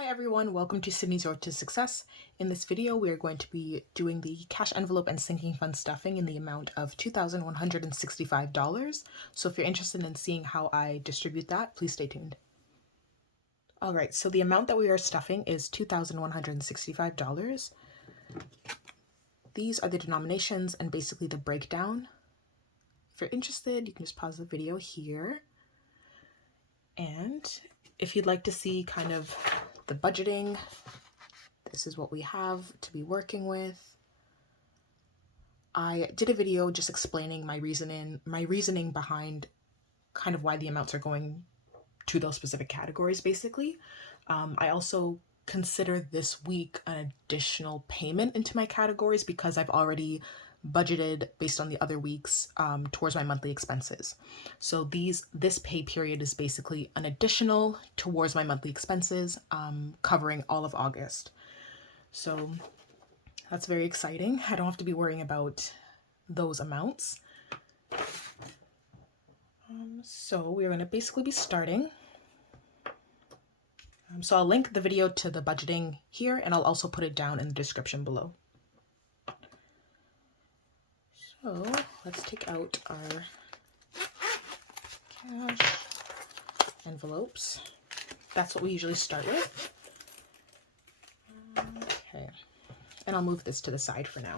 Hi everyone, welcome to Sydney's Road to Success. In this video, we are going to be doing the cash envelope and sinking fund stuffing in the amount of $2,165. So if you're interested in seeing how I distribute that, please stay tuned. All right, so the amount that we are stuffing is $2,165. These are the denominations and basically the breakdown. If you're interested, you can just pause the video here. And if you'd like to see kind of the budgeting, this is what we have to be working with. I did a video just explaining my reasoning behind kind of why the amounts are going to those specific categories, basically. I also consider this week an additional payment into my categories because I've already budgeted based on the other weeks towards my monthly expenses. So this pay period is basically an additional towards my monthly expenses, covering all of August. So that's very exciting. I don't have to be worrying about those amounts. So we're going to basically be starting. So I'll link the video to the budgeting here, and I'll also put it down in the description below. So let's take out our cash envelopes. That's what we usually start with. Okay, and I'll move this to the side for now.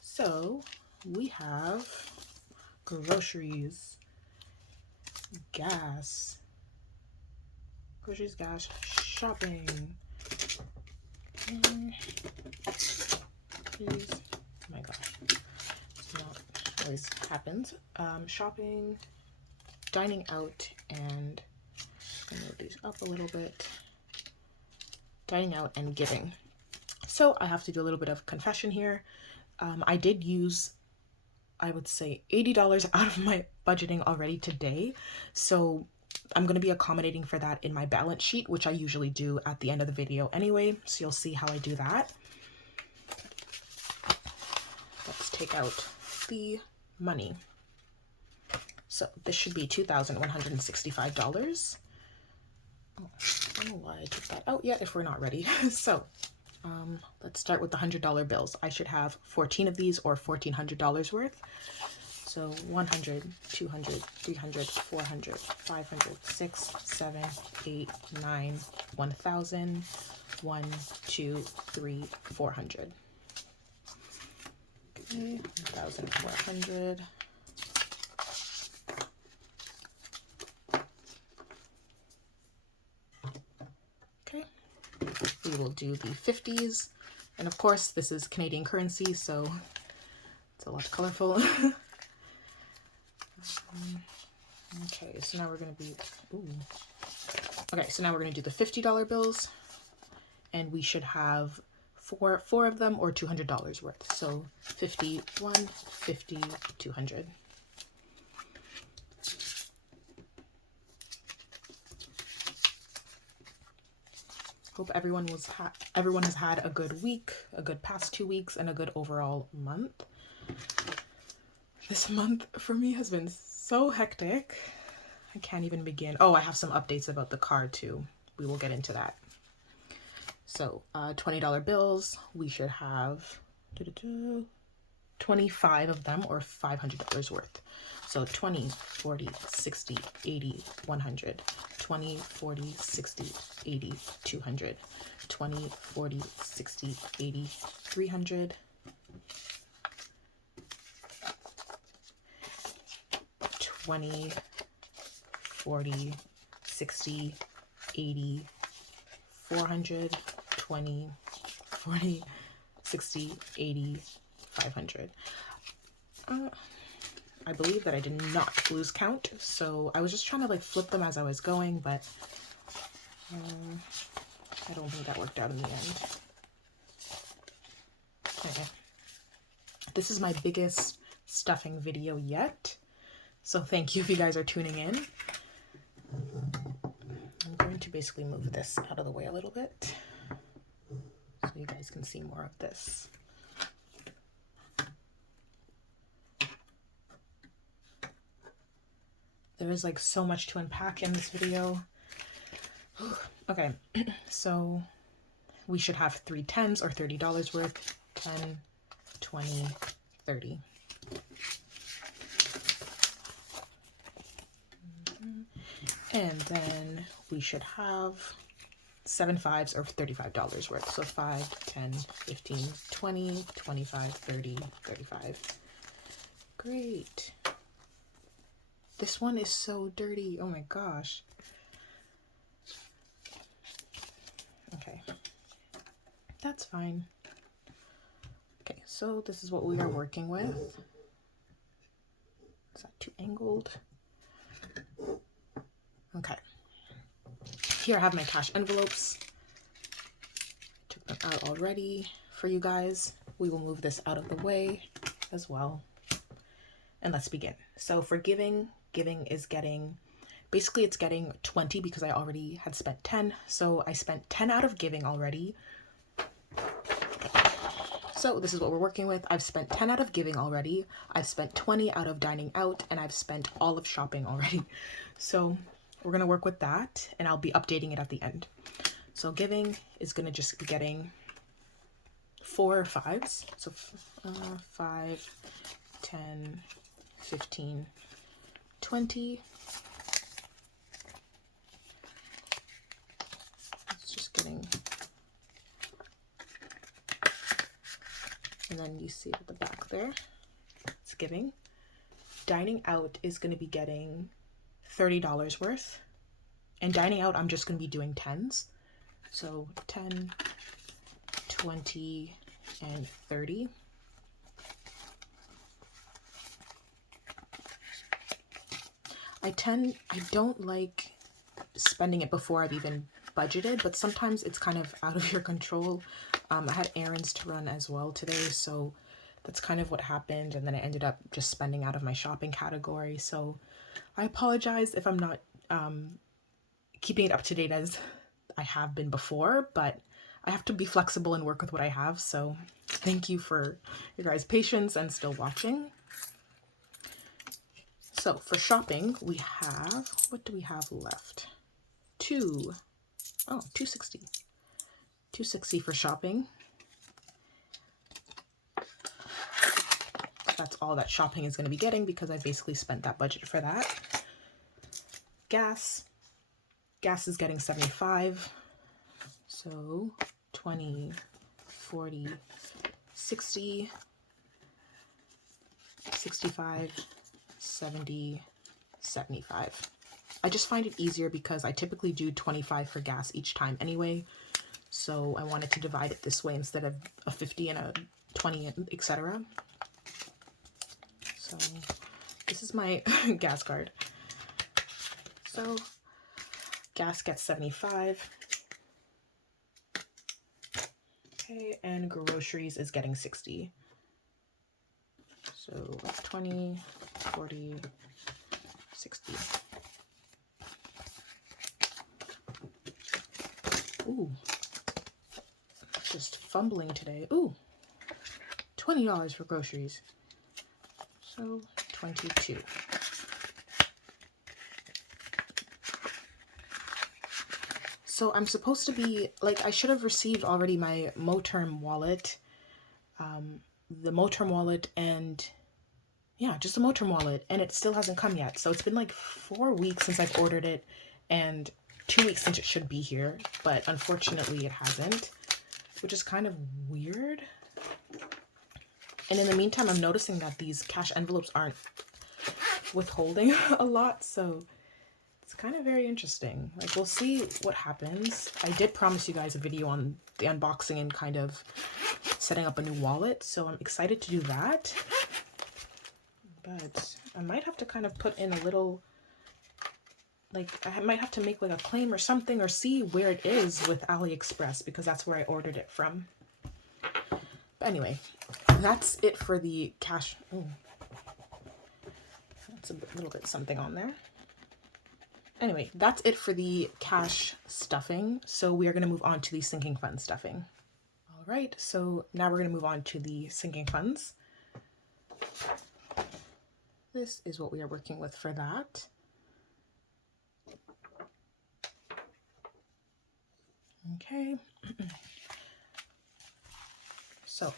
So we have groceries, gas, shopping. Please. Oh my gosh, it's not always happens. Shopping, dining out, and I'm gonna move these up a little bit. Dining out and giving. So I have to do a little bit of confession here. I did use, I would say, $80 out of my budgeting already today. So I'm going to be accommodating for that in my balance sheet, which I usually do at the end of the video anyway. So you'll see how I do that. Let's take out the money. So this should be $2,165. Oh, I don't know why I took that out yet if we're not ready. So let's start with the $100 bills. I should have 14 of these, or $1,400 worth. So 100, 200, 300, 400, 500, 6, 7, 8, 9, 1,000, 1, 2, 3, 400. Okay, 1,400. Okay, we will do the 50s. And of course, this is Canadian currency, so it's a lot colorful. Okay, so now we're going to be, okay, so now we're going to do the $50 bills, and we should have four of them, or $200 worth. So 50, 1, 50, 200. Hope everyone has had a good week, a good past 2 weeks, and a good overall month. This month for me has been so hectic. I can't even begin. Oh, I have some updates about the car too. We will get into that. So $20 bills, we should have 25 of them, or $500 worth. So 20, 40, 60, 80, 100, 20, 40, 60, 80, 200, 20, 40, 60, 80, 300, 20, 40, 60, 80, 400, 20, 40, 60, 80, 500. I believe that I did not lose count, so I was just trying to like flip them as I was going, but I don't think that worked out in the end. Okay. This is my biggest stuffing video yet, so thank you if you guys are tuning in. I'm going to basically move this out of the way a little bit so you guys can see more of this. there is like so much to unpack in this video. Okay, so we should have 3 tens or $30 worth. 10, 20, 30. And then we should have 7 fives or $35 worth. So 5, 10, 15, 20, 25, 30, 35. Great. This one is so dirty. Oh my gosh. Okay. That's fine. Okay, so this is what we are working with. Is that too angled? Okay. Here I have my cash envelopes. Took them out already for you guys. We will move this out of the way as well. And let's begin. So for giving is getting, basically it's getting 20 because I already had spent 10. So I spent 10 out of giving already. So this is what we're working with. I've spent 10 out of giving already. I've spent 20 out of dining out, and I've spent all of shopping already. So we're going to work with that, and I'll be updating it at the end. So giving is going to just be getting 4 fives. So 5, 10, 15, 20. It's just getting, and then you see at the back there, it's giving. Dining out is going to be getting $30 worth. And dining out, I'm just going to be doing tens. So 10, 20, and 30. I don't like spending it before I've even budgeted, but sometimes it's kind of out of your control. I had errands to run as well today, so that's kind of what happened, and then I ended up just spending out of my shopping category. So I apologize if I'm not keeping it up to date as I have been before, but I have to be flexible and work with what I have. So thank you for your guys' patience and still watching. So for shopping, we have, what do we have left? $260. $260 for shopping. That's all that shopping is going to be getting because I basically spent that budget for that. Gas is getting 75. So 20, 40, 60, 65, 70, 75. I just find it easier because I typically do 25 for gas each time anyway. So I wanted to divide it this way instead of a 50 and a 20, etc. So this is my gas card. So gas gets 75. Okay, and groceries is getting 60. So 20, 40, 60. Ooh, just fumbling today. Ooh, $20 for groceries. So 22. So I'm supposed to be, like, I should have received already my Moterm wallet, the Moterm wallet, and yeah, just the Moterm wallet, and it still hasn't come yet. So it's been like 4 weeks since I've ordered it, and 2 weeks since it should be here, but unfortunately it hasn't, which is kind of weird. And in the meantime, I'm noticing that these cash envelopes aren't withholding a lot, so it's kind of very interesting. Like, we'll see what happens. I did promise you guys a video on the unboxing and kind of setting up a new wallet, so I'm excited to do that. But I might have to kind of put in a little, like, I might have to make like a claim or something, or see where it is with AliExpress, because that's where I ordered it from. But anyway, that's it for the cash. Oh, that's a little bit something on there. Anyway, that's it for the cash stuffing. So we are going to move on to the sinking fund stuffing. All right, so now we're going to move on to the sinking funds. This is what we are working with for that. Okay. So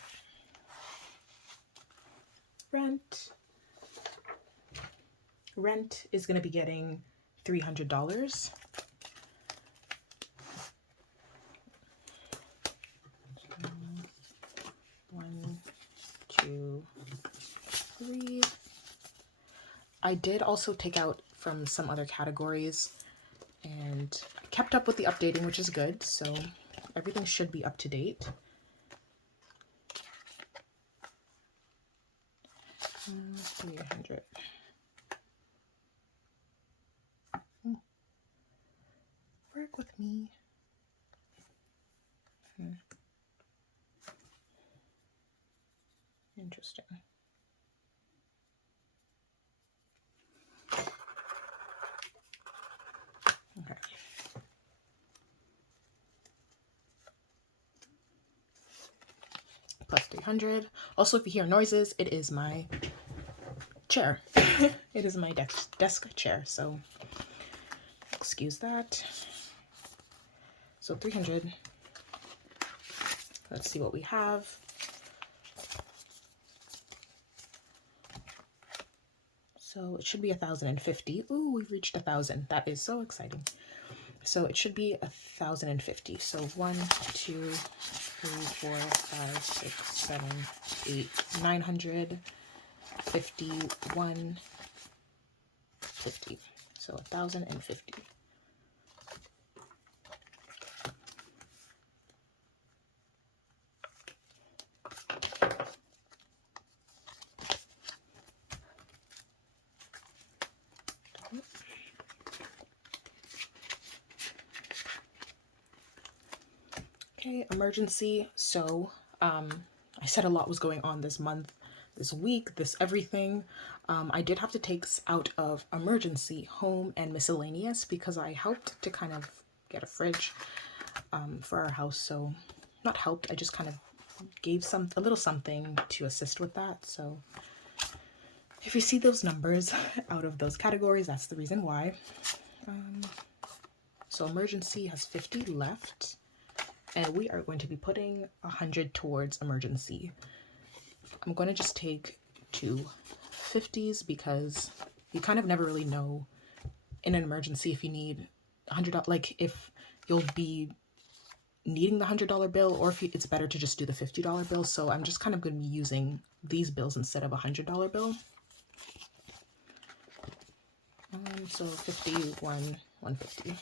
rent is going to be getting $300. 1, 2, 3. I did also take out from some other categories and kept up with the updating, which is good. So everything should be up to date. 300. Work with me. Interesting. Okay. Plus 300. Also, if you hear noises, it is my chair. It is my desk chair, so excuse that. So 300. Let's see what we have. So it should be 1,050. Ooh, we've reached 1,000. That is so exciting. So it should be 1,050. So 1, 2, 3, 4, 5, 6, 7, 8, 950, 150. So 1,050. Okay, emergency. So I said a lot was going on this month, this week, this everything. I did have to take out of emergency, home, and miscellaneous because I helped to kind of get a fridge for our house. So not helped, I just kind of gave a little something to assist with that. So if you see those numbers out of those categories, that's the reason why. So emergency has 50 left. And we are going to be putting 100 towards emergency. I'm going to just take 2 50s because you kind of never really know in an emergency if you need $100, like if you'll be needing the $100 bill or if it's better to just do the $50 bill. So I'm just kind of going to be using these bills instead of a $100 bill. So 50, 150.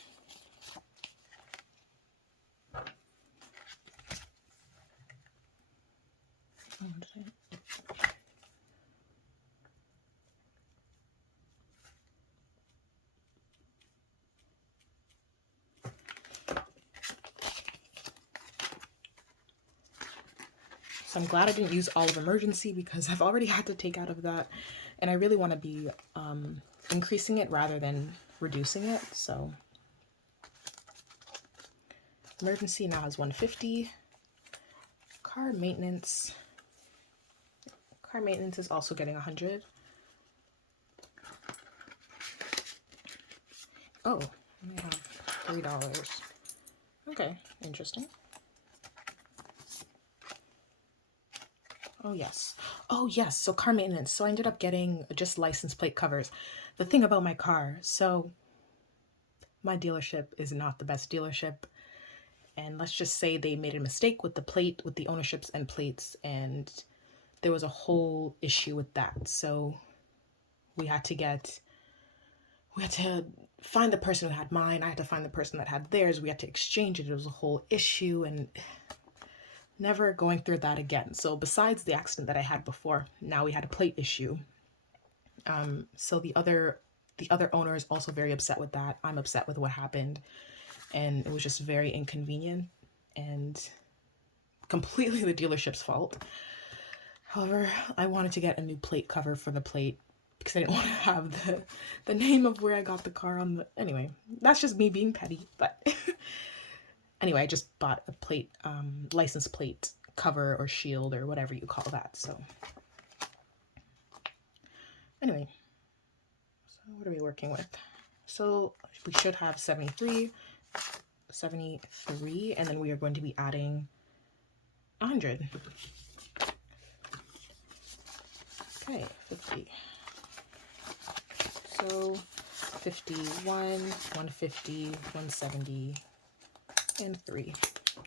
So I'm glad I didn't use all of emergency because I've already had to take out of that. And I really want to be increasing it rather than reducing it. So emergency now has 150. Car maintenance. Car maintenance is also getting 100. Oh, I have $3. Okay, interesting. Oh yes. Oh yes, so car maintenance. So I ended up getting just license plate covers. The thing about my car, so my dealership is not the best dealership. And let's just say they made a mistake with the plate, with the ownerships and plates, and there was a whole issue with that. So we had to find the person who had mine. I had to find the person that had theirs. We had to exchange it. It was a whole issue and never going through that again. So besides the accident that I had before, now we had a plate issue. So the other owner is also very upset with that. I'm upset with what happened. And it was just very inconvenient and completely the dealership's fault. However, I wanted to get a new plate cover for the plate because I didn't want to have the name of where I got the car on the... Anyway, that's just me being petty, but... Anyway, I just bought a plate, license plate cover or shield or whatever you call that, so... Anyway, so what are we working with? So we should have 73, 73, and then we are going to be adding 100. Okay, 50. So 51, 150, 170, and 3. I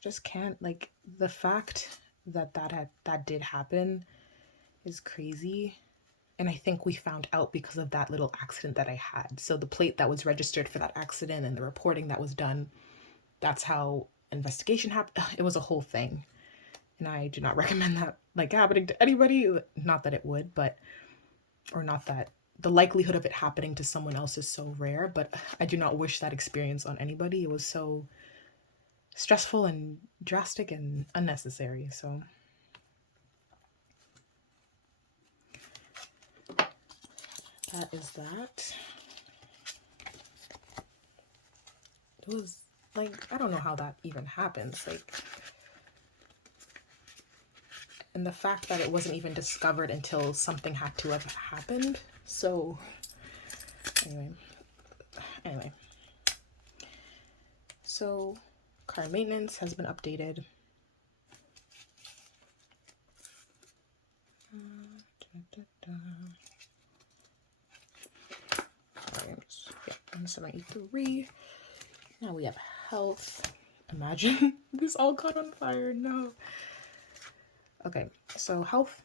just can't, like, the fact that that did happen is crazy. And I think we found out because of that little accident that I had. So the plate that was registered for that accident and the reporting that was done, that's how investigation happened. It was a whole thing. And I do not recommend that, like, happening to anybody. Not that it would, but, or not that the likelihood of it happening to someone else is so rare, but I do not wish that experience on anybody. It was so stressful and drastic and unnecessary. So that is that. It was like, I don't know how that even happens. Like, and the fact that it wasn't even discovered until something had to have happened. So anyway. So car maintenance has been updated. Yeah, 173. Now we have health. Imagine this all caught on fire. No. Okay, so health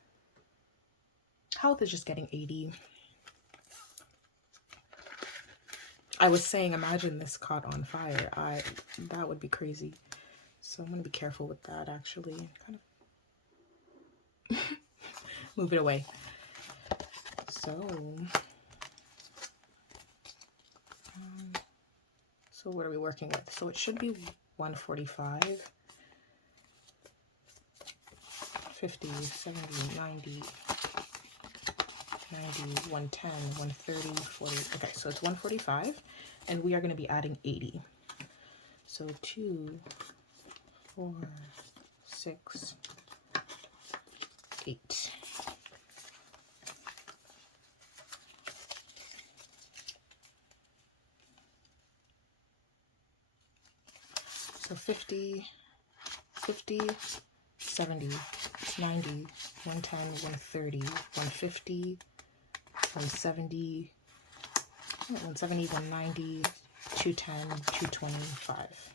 is just getting 80. I was saying, imagine this caught on fire. That would be crazy. So I'm gonna be careful with that, actually. Kind of move it away. So what are we working with? So it should be 145, 50, 70, 90, 110, 130, 40. Okay, so it's 145, and we are going to be adding 80. So 2, 4, 6, 8. So 50, 70, 90, 110, 130, 150, 170, 190, 210, 225.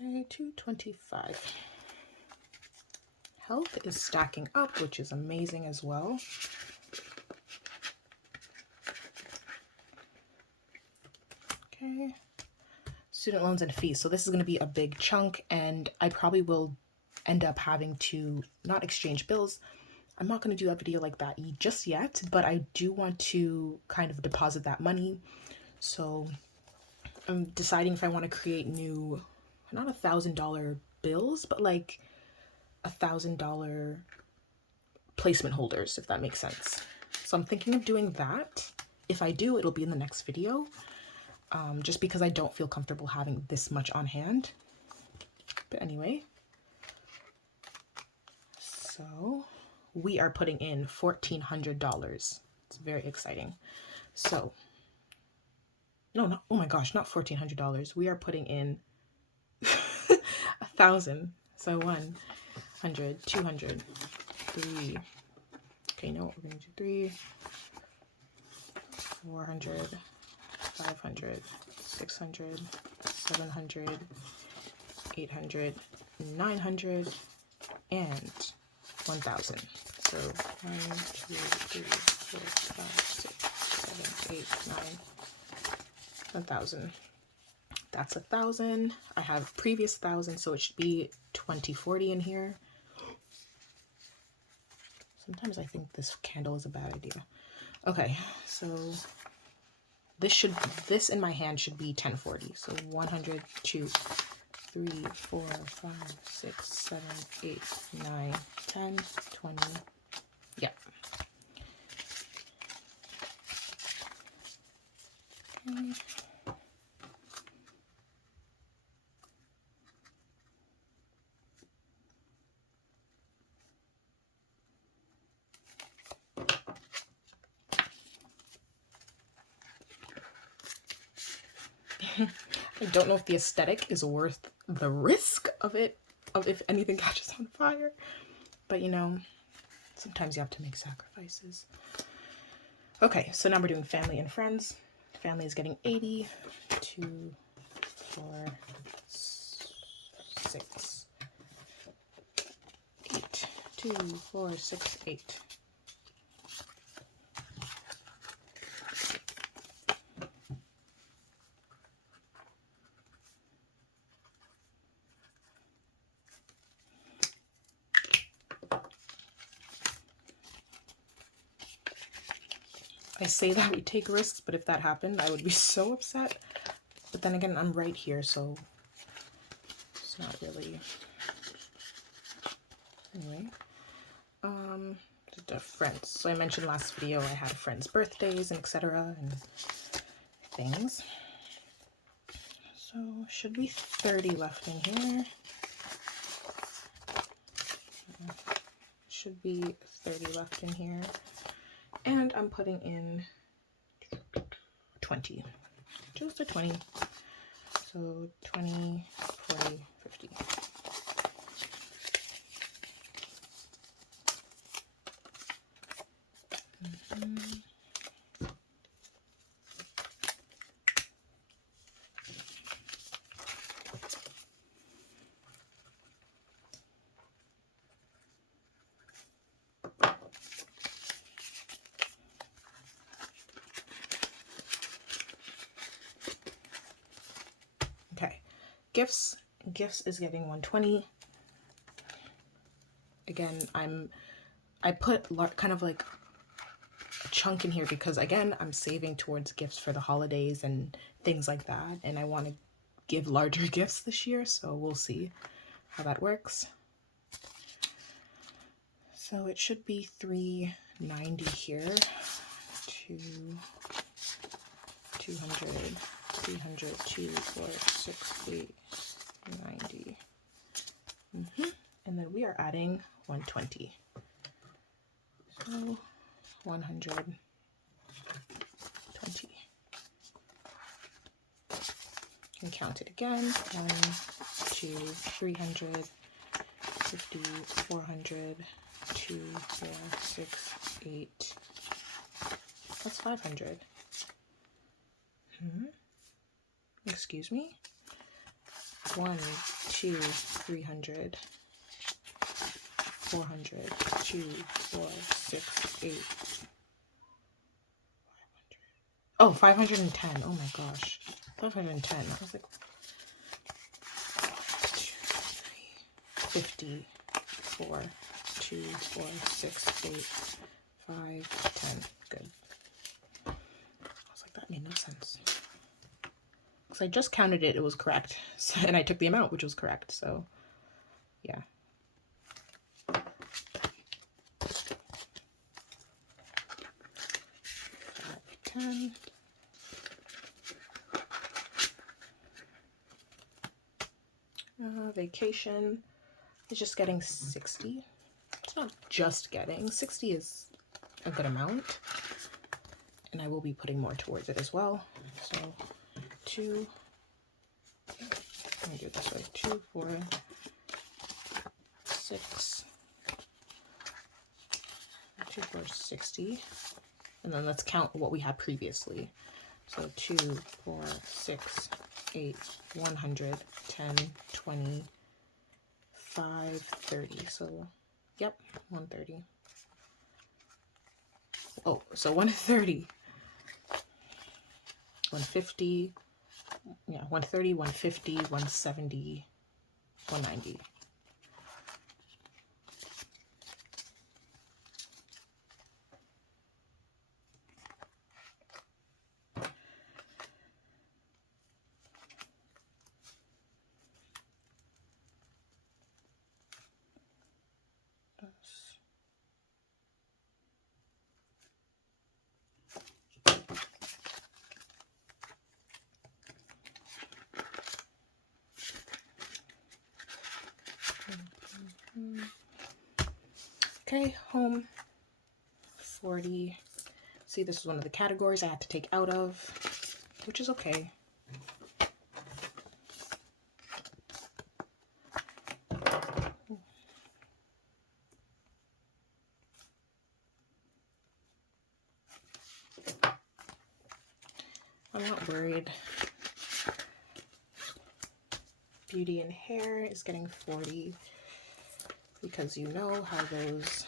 Okay, 225. Health is stacking up, which is amazing as well. Okay. Student loans and fees. So this is going to be a big chunk, and I probably will end up having to not exchange bills. I'm not going to do that video like that just yet, but I do want to kind of deposit that money. So I'm deciding if I want to create new, not $1,000 bills, but like $1,000 placement holders, if that makes sense. So I'm thinking of doing that. If I do, it'll be in the next video, just because I don't feel comfortable having this much on hand. But anyway, so we are putting in $1,400. It's very exciting. So, no, oh my gosh, not $1,400. We are putting in 1,000. So 100, 200, 3. Okay, no, we're going to do 3, 400, 500, 600, 700, 800, 900, and 1,000. So 1, 2, 3, 4, 5, 6, 7, 8, 9, 1,000. That's 1,000. I have previous 1,000, so it should be 2040 in here. Sometimes I think this candle is a bad idea. Okay, so this in my hand should be 1040. So 100, 2, 3, 4, 5, 6, 7, 8, 9, 10, 20. Yeah. Okay. I don't know if the aesthetic is worth the risk of it, of if anything catches on fire, but you know, sometimes you have to make sacrifices. Okay, so now we're doing family and friends. Family is getting 80, 2, 4, 6, 8, 2, 4, 6, 8. I say that we take risks, but if that happened, I would be so upset. But then again, I'm right here, so it's not really. Anyway, the friends. So I mentioned last video I had friends' birthdays and etc. and things. So should be 30 left in here. Should be 30 left in here. And I'm putting in 20. Just a 20. So 20, 40, 50. Okay, gifts is getting 120. Again, I put kind of like a chunk in here because again, I'm saving towards gifts for the holidays and things like that, and I want to give larger gifts this year, so we'll see how that works. So it should be 390 here. 200, 300, 2, 4, 6, 8, 90. And then we are adding 120. So 120. And count it again. 1, 2, 300, 50, 400, 2, 4, 6, 8. That's 500. Excuse me. 1, 2, 300, 400, 2, 4, 6, 8. 500. Oh, 510. Oh my gosh. 510. I was like 50, 4, 2, 4, 6, 8, 5, 10. Good. I was like, that made no sense. Because I just counted it, it was correct. So, and I took the amount, which was correct. So, yeah. Vacation is just getting 60. It's not just getting. 60 is a good amount. And I will be putting more towards it as well. So 2, let me do it this way. 2, 4, 6, 2, 4, 60. And then let's count what we had previously. So 2, 4, 6, 8, 100, 10, 20, 5, 30. So, yep, 130. Oh, so 130, 150, yeah, 130, 150, 170, 190. Okay, home, 40. See, this is one of the categories I had to take out of, which is okay. I'm not worried. Beauty and hair is getting 40 because you know how those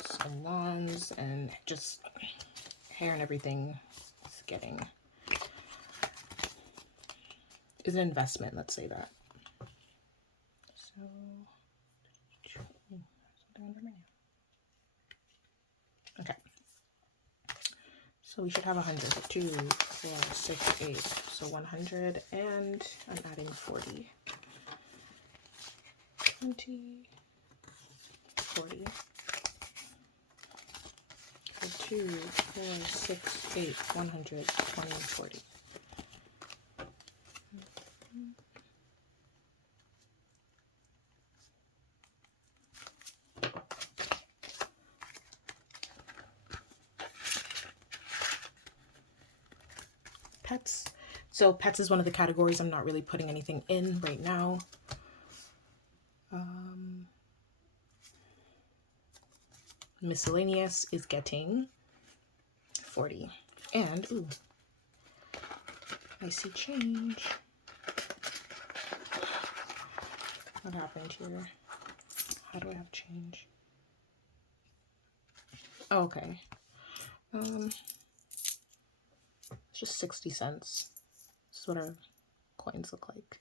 salons and just hair and everything is an investment, let's say that. So, okay. So we should have 100. 2, 4, 6, 8. So 100, and I'm adding 40. 20, 40. 2, 4, 6, 8, 100, 20, 40. Pets. So pets is one of the categories I'm not really putting anything in right now. Miscellaneous is getting 40. And, ooh, I see change. What happened here? How do I have change? Oh, okay. It's just 60 cents. This is what our coins look like.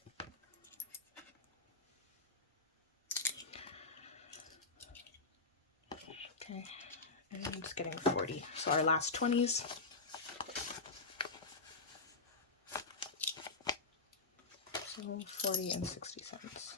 Okay, and it's getting 40. So our last 20s. So 40 and 60 cents.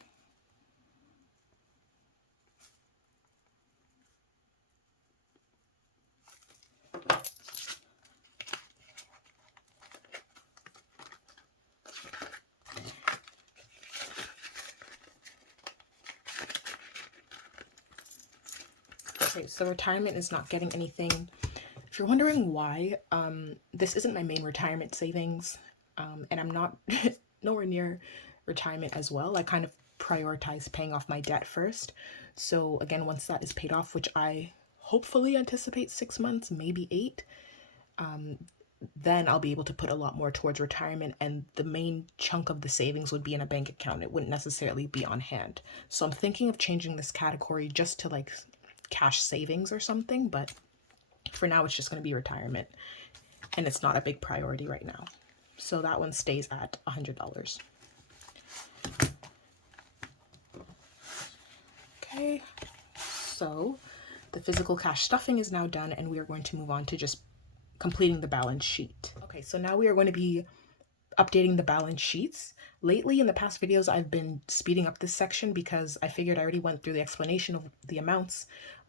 Okay, so retirement is not getting anything. If you're wondering why, this isn't my main retirement savings, and I'm not nowhere near retirement as well. I kind of prioritize paying off my debt first. So again, once that is paid off, which I hopefully anticipate 6 months, maybe 8, then I'll be able to put a lot more towards retirement, and the main chunk of the savings would be in a bank account. It wouldn't necessarily be on hand. So I'm thinking of changing this category just to like cash savings or something, but for now it's just going to be retirement, and it's not a big priority right now. So that one stays at $100. Okay, so the physical cash stuffing is now done, and we are going to move on to just completing the balance sheet. Okay, so now we are going to be updating the balance sheets. Lately, in the past videos, I've been speeding up this section because I figured I already went through the explanation of the amounts,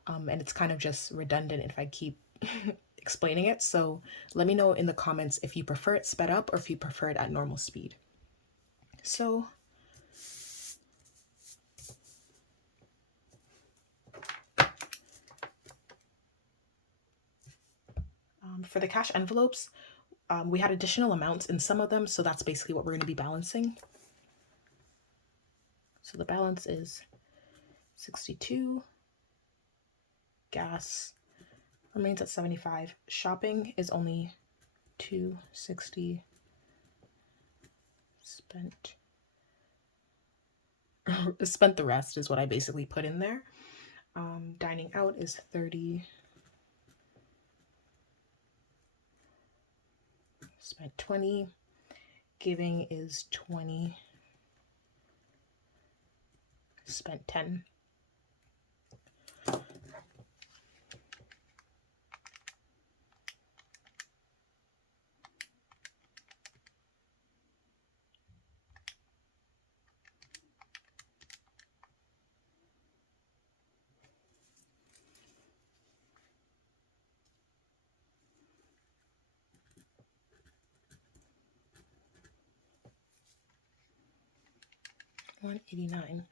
and it's kind of just redundant if I keep explaining it. So let me know in the comments if you prefer it sped up or if you prefer it at normal speed. So for the cash envelopes, we had additional amounts in some of them, so that's basically what we're going to be balancing. So the balance is 62. Gas remains at 75. Shopping is only 260 spent. Spent the rest is what I basically put in there. Dining out is 30. Spent 20. Giving is 20. Spent 10. $189.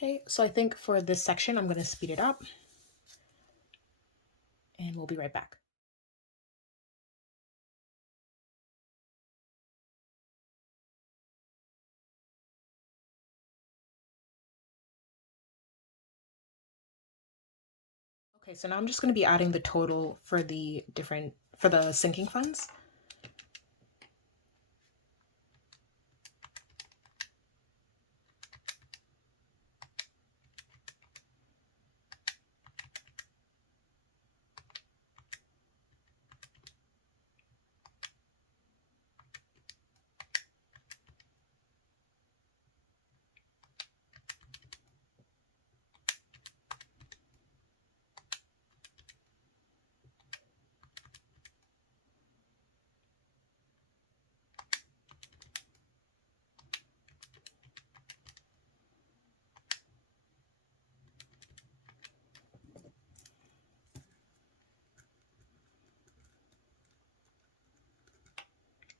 Okay, so I think for this section, I'm going to speed it up and we'll be right back. Okay, so now I'm just going to be adding the total for the sinking funds.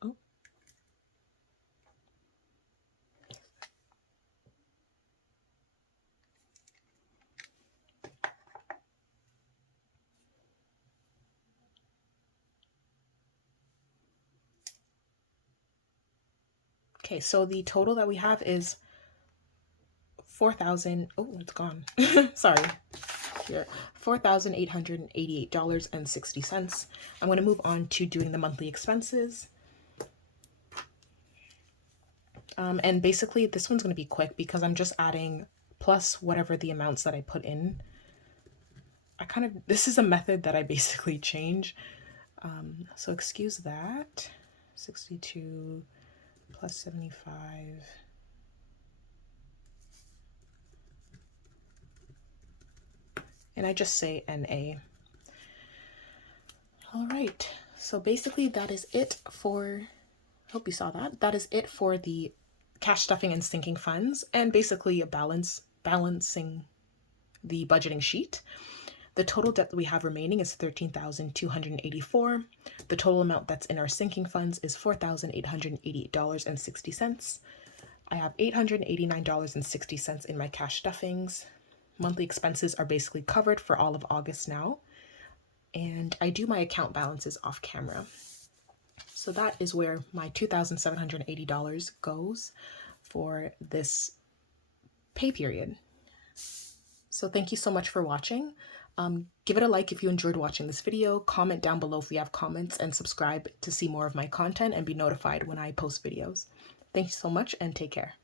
Oh. Okay, so the total that we have is 4,000. Oh, it's gone. Sorry. Here, $4,888.60. I'm going to move on to doing the monthly expenses. And basically, this one's going to be quick because I'm just adding plus whatever the amounts that I put in. This is a method that I basically change. So excuse that. 62 plus 75. And I just say NA. All right. So basically that is it for, hope you saw that. That is it for the cash stuffing and sinking funds and basically a balancing the budgeting sheet. The total debt that we have remaining is $13,284. The total amount that's in our sinking funds is $4,888.60. I have $889.60 in my cash stuffings. Monthly expenses are basically covered for all of August now. And I do my account balances off camera. So that is where my $2,780 goes for this pay period. So thank you so much for watching. Give it a like if you enjoyed watching this video, comment down below if you have comments, and subscribe to see more of my content and be notified when I post videos. Thank you so much and take care.